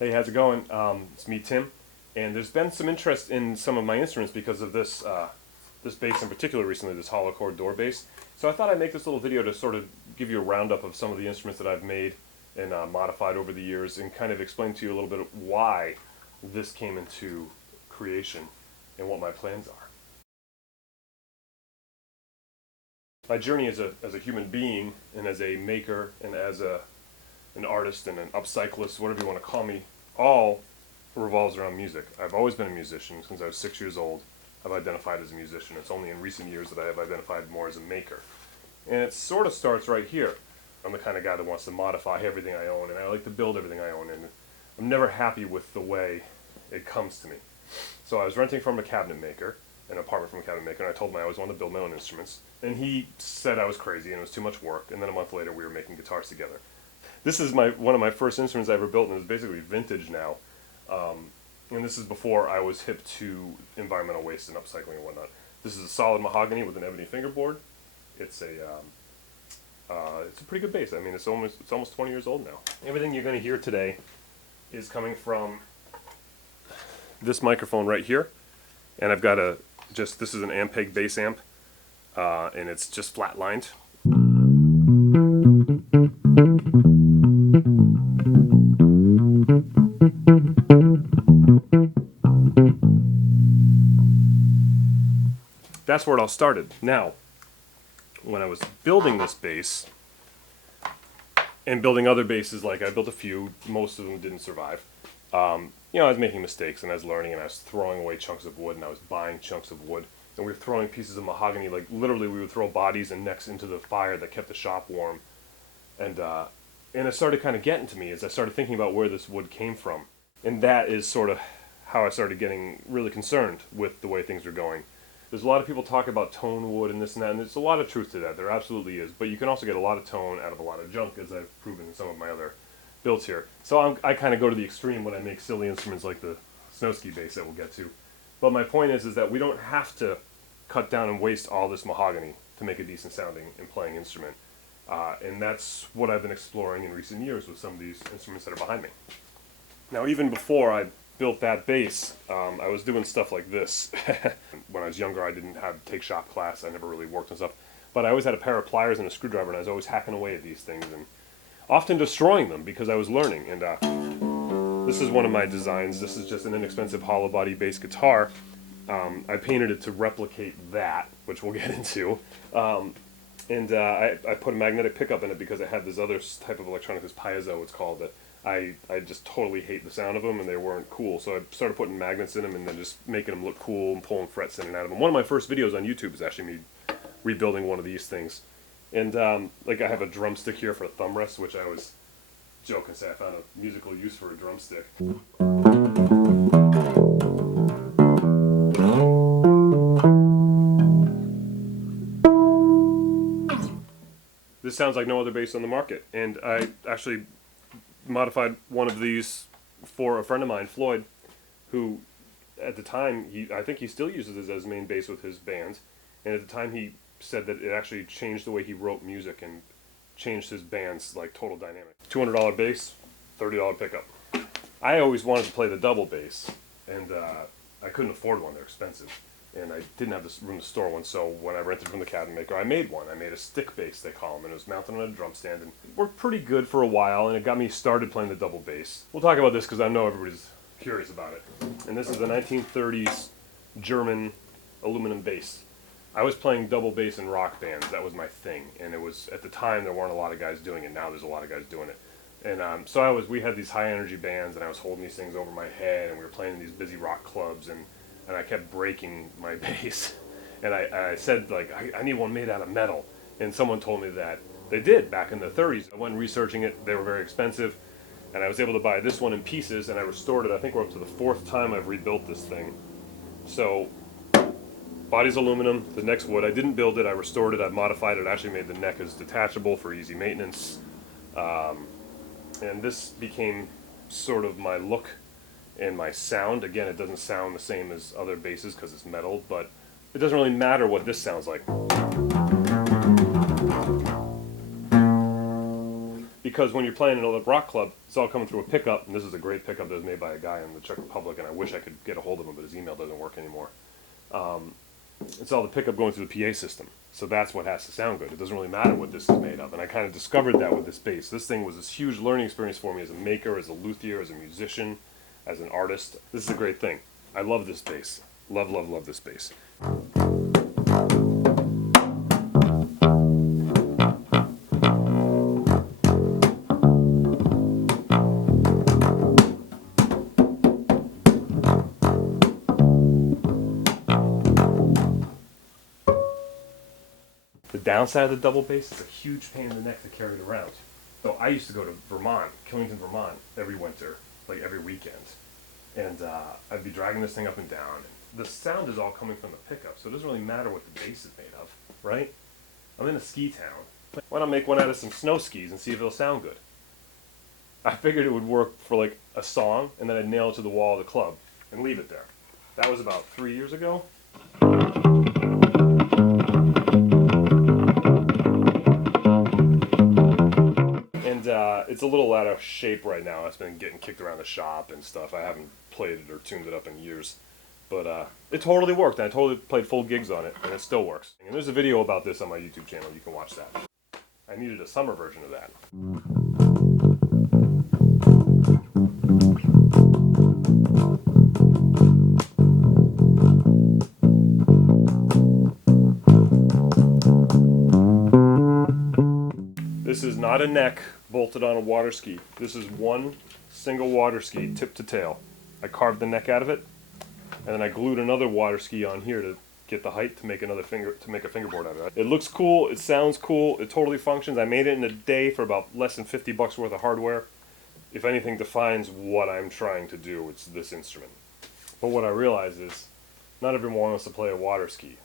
Hey, how's it going? It's me, Tim, and there's been some interest in some of my instruments because of this bass in particular recently, this hollow core door bass. So I thought I'd make this little video to sort of give you a roundup of some of the instruments that I've made and modified over the years, and kind of explain to you a little bit of why this came into creation and what my plans are. My journey as a human being and as a maker and as an artist and an upcyclist, whatever you want to call me, all revolves around music. I've always been a musician. Since I was 6 years old, I've identified as a musician. It's only in recent years that I have identified more as a maker. And it sort of starts right here. I'm the kind of guy that wants to modify everything I own, and I like to build everything I own, and I'm never happy with the way it comes to me. So I was renting from a cabinet maker, an apartment from a cabinet maker, and I told him I always wanted to build my own instruments. And he said I was crazy and it was too much work, and then a month later we were making guitars together. This is one of my first instruments I ever built, and it's basically vintage now. And this is before I was hip to environmental waste and upcycling and whatnot. This is a solid mahogany with an ebony fingerboard. It's a pretty good bass. I mean, it's almost 20 years old now. Everything you're going to hear today is coming from this microphone right here, and I've got this is an Ampeg bass amp, and it's just flatlined. That's where it all started. Now, when I was building this bass, and building other basses, like I built a few, most of them didn't survive. I was making mistakes, and I was learning, and I was throwing away chunks of wood, and I was buying chunks of wood, and we were throwing pieces of mahogany, like literally we would throw bodies and necks into the fire that kept the shop warm. And it started kind of getting to me as I started thinking about where this wood came from. And that is sort of how I started getting really concerned with the way things were going. There's a lot of people talk about tone wood and this and that, and there's a lot of truth to that. There absolutely is. But you can also get a lot of tone out of a lot of junk, as I've proven in some of my other builds here. So I kind of go to the extreme when I make silly instruments like the snow ski bass that we'll get to. But my point is that we don't have to cut down and waste all this mahogany to make a decent sounding and playing instrument. And that's what I've been exploring in recent years with some of these instruments that are behind me. Now, even before I built that bass, I was doing stuff like this. When I was younger, I didn't take shop class. I never really worked on stuff. But I always had a pair of pliers and a screwdriver, and I was always hacking away at these things and often destroying them because I was learning. And this is one of my designs. This is just an inexpensive hollow body bass guitar. I painted it to replicate that, which we'll get into. I put a magnetic pickup in it because I had this other type of electronic, this piezo it's called, that I just totally hate the sound of them, and they weren't cool. So I started putting magnets in them and then just making them look cool and pulling frets in and out of them. One of my first videos on YouTube is actually me rebuilding one of these things. And like I have a drumstick here for a thumb rest, which I always joke and say I found a musical use for a drumstick. This sounds like no other bass on the market, and I actually modified one of these for a friend of mine, Floyd, who at the time, I think he still uses this as main bass with his bands, and at the time he said that it actually changed the way he wrote music and changed his band's like total dynamic. $200 bass, $30 pickup. I always wanted to play the double bass, and I couldn't afford one, they're expensive. And I didn't have the room to store one, so when I rented from the cabinet maker, I made one. I made a stick bass, they call them, and it was mounted on a drum stand, and it worked pretty good for a while, and it got me started playing the double bass. We'll talk about this because I know everybody's curious about it. And this is a 1930s German aluminum bass. I was playing double bass in rock bands. That was my thing, and it was, at the time, there weren't a lot of guys doing it. Now there's a lot of guys doing it. And so we had these high energy bands, and I was holding these things over my head, and we were playing in these busy rock clubs, and I kept breaking my bass. And I said, like, I need one made out of metal. And someone told me that they did back in the 30s. I went researching it. They were very expensive. And I was able to buy this one in pieces, and I restored it. I think we're up to the 4th time I've rebuilt this thing. So, body's aluminum, the neck's wood. I didn't build it. I restored it. I modified it. I actually made the neck as detachable for easy maintenance. And this became sort of my look and my sound. Again, it doesn't sound the same as other basses because it's metal, but it doesn't really matter what this sounds like. because when you're playing in a rock club, it's all coming through a pickup, and this is a great pickup that was made by a guy in the Czech Republic, and I wish I could get a hold of him, but his email doesn't work anymore. It's all the pickup going through the PA system, so that's what has to sound good. It doesn't really matter what this is made of, and I kind of discovered that with this bass. This thing was this huge learning experience for me as a maker, as a luthier, as a musician, as an artist. This is a great thing. I love this bass. Love, love, love this bass. The downside of the double bass is a huge pain in the neck to carry it around. So I used to go to Vermont, Killington, Vermont, every winter, like every weekend. And I'd be dragging this thing up and down. The sound is all coming from the pickup, so it doesn't really matter what the bass is made of, right? I'm in a ski town. Why not make one out of some snow skis and see if it'll sound good? I figured it would work for like a song, and then I'd nail it to the wall of the club and leave it there. That was about 3 years ago. It's a little out of shape right now. It's been getting kicked around the shop and stuff. I haven't played it or tuned it up in years. But it totally worked. I totally played full gigs on it, and it still works. And there's a video about this on my YouTube channel. You can watch that. I needed a summer version of that. This is not a neck bolted on a water ski. This is one single water ski, tip to tail. I carved the neck out of it, and then I glued another water ski on here to get the height to make a fingerboard out of it. It looks cool. It sounds cool. It totally functions. I made it in a day for about less than $50 worth of hardware. If anything defines what I'm trying to do, it's this instrument. But what I realize is, not everyone wants to play a water ski.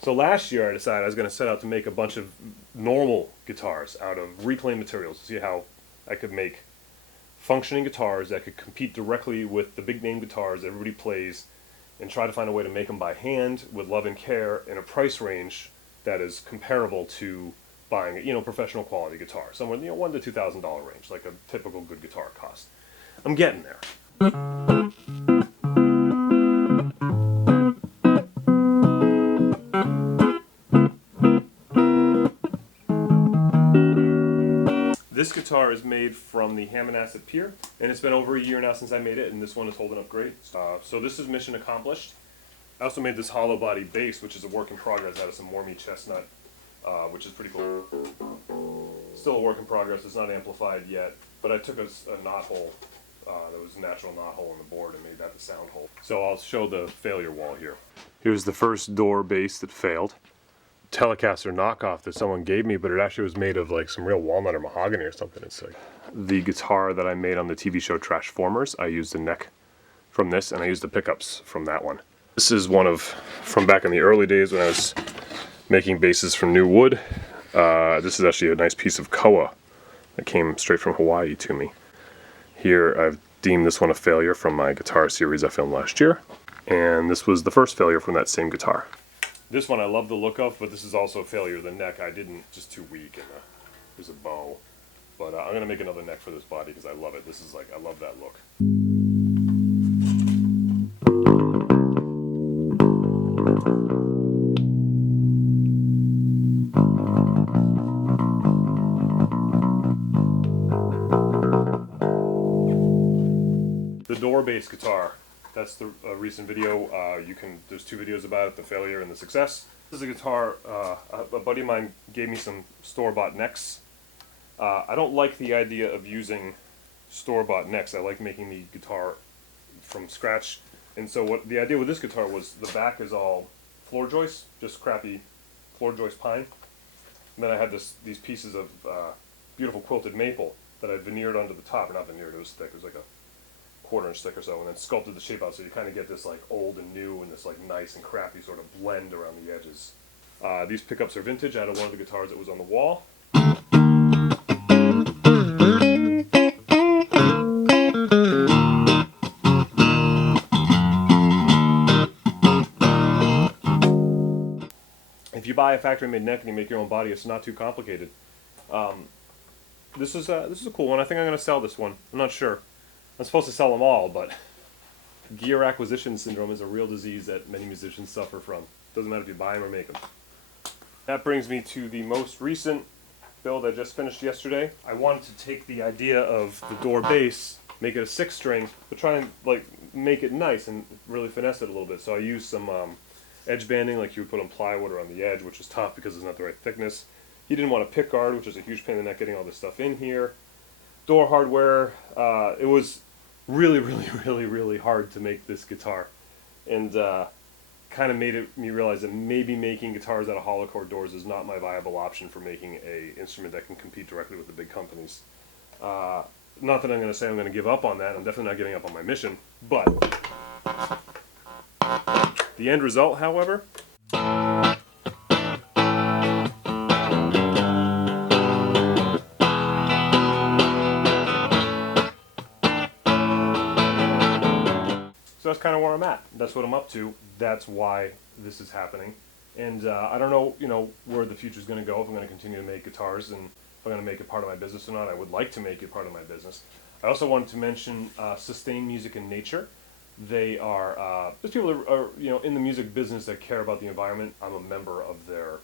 So last year I decided I was going to set out to make a bunch of normal guitars out of reclaimed materials to see how I could make functioning guitars that could compete directly with the big name guitars everybody plays, and try to find a way to make them by hand with love and care in a price range that is comparable to buying professional quality guitar, somewhere $1,000 to $2,000 range, like a typical good guitar costs. I'm getting there. This guitar is made from the Hammonasset Pier, and it's been over a year now since I made it, and this one is holding up great. So this is mission accomplished. I also made this hollow body bass, which is a work in progress out of some Wormy chestnut, which is pretty cool. Still a work in progress. It's not amplified yet, but I took a knot hole. There was a natural knot hole in the board and made that the sound hole. So I'll show the failure wall here. Here's the first door bass that failed. Telecaster knockoff that someone gave me, but it actually was made of like some real walnut or mahogany or something. It's like the guitar that I made on the TV show Trashformers. I used the neck from this, and I used the pickups from that one. This is one from back in the early days when I was making basses from new wood. This is actually a nice piece of koa that came straight from Hawaii to me. Here I've deemed this one a failure from my guitar series I filmed last year, and this was the first failure from that same guitar. This one I love the look of, but this is also a failure of the neck. I didn't, just too weak, and there's a bow. But I'm going to make another neck for this body because I love it. This is like, I love that look. The door bass guitar. That's the recent video. There's 2 videos about it, the failure and the success. This is a guitar, a buddy of mine gave me some store-bought necks. I don't like the idea of using store-bought necks. I like making the guitar from scratch. And so the idea with this guitar was the back is all floor joists, just crappy floor joist pine. And then I had these pieces of beautiful quilted maple that I veneered onto the top. Or not veneered, it was thick. It was like a 1/4 inch thick or so, and then sculpted the shape out so you kind of get this like old and new and this like nice and crappy sort of blend around the edges. These pickups are vintage out of one of the guitars that was on the wall. If you buy a factory made neck and you make your own body, it's not too complicated. This is a cool one. I think I'm gonna sell this one. I'm not sure. I'm supposed to sell them all, but gear acquisition syndrome is a real disease that many musicians suffer from. Doesn't matter if you buy them or make them. That brings me to the most recent build I just finished yesterday. I wanted to take the idea of the door base, make it a 6-string, but try and like make it nice and really finesse it a little bit. So I used some edge banding, like you would put on plywood or on the edge, which is tough because it's not the right thickness. He didn't want a pick guard, which is a huge pain in the neck getting all this stuff in here. Door hardware. It was really, really, really, really hard to make this guitar, and kind of made me realize that maybe making guitars out of hollow core doors is not my viable option for making a instrument that can compete directly with the big companies. Not that I'm going to say I'm going to give up on that. I'm definitely not giving up on my mission. But the end result, however, so that's kind of where I'm at. That's what I'm up to. That's why this is happening. And I don't know, where the future is going to go. If I'm going to continue to make guitars, and if I'm going to make it part of my business or not. I would like to make it part of my business. I also wanted to mention Sustain Music and Nature. They are just people who are in the music business that care about the environment. I'm a member of their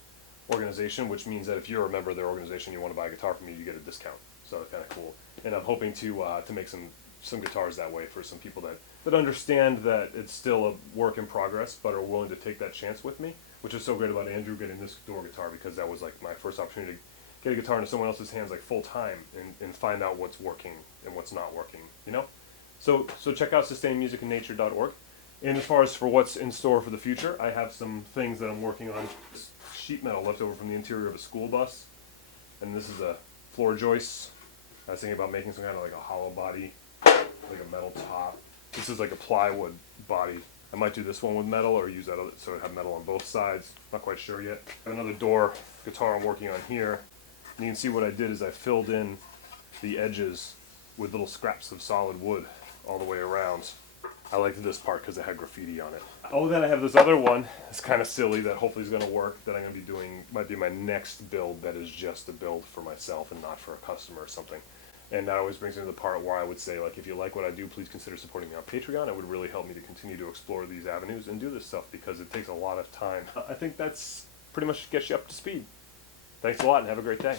organization, which means that if you're a member of their organization, you want to buy a guitar from me, you get a discount. So it's kind of cool. And I'm hoping to make some guitars that way for some people that understand that it's still a work in progress, but are willing to take that chance with me, which is so great about Andrew getting this door guitar, because that was like my first opportunity to get a guitar into someone else's hands like full time and find out what's working and what's not working, So check out sustainmusicandnature.org. And as far as for what's in store for the future, I have some things that I'm working on. This sheet metal left over from the interior of a school bus, and this is a floor joist. I was thinking about making some kind of like a hollow body, like a metal top. This is like a plywood body. I might do this one with metal or use that other, so it have metal on both sides. Not quite sure yet. Another door guitar I'm working on here. And you can see what I did is I filled in the edges with little scraps of solid wood all the way around. I liked this part because it had graffiti on it. Oh, then I have this other one. It's kind of silly that hopefully is going to work, that I'm going to be doing, might be my next build that is just a build for myself and not for a customer or something. And that always brings me to the part where I would say, like, if you like what I do, please consider supporting me on Patreon. It would really help me to continue to explore these avenues and do this stuff, because it takes a lot of time. I think that's pretty much gets you up to speed. Thanks a lot and have a great day.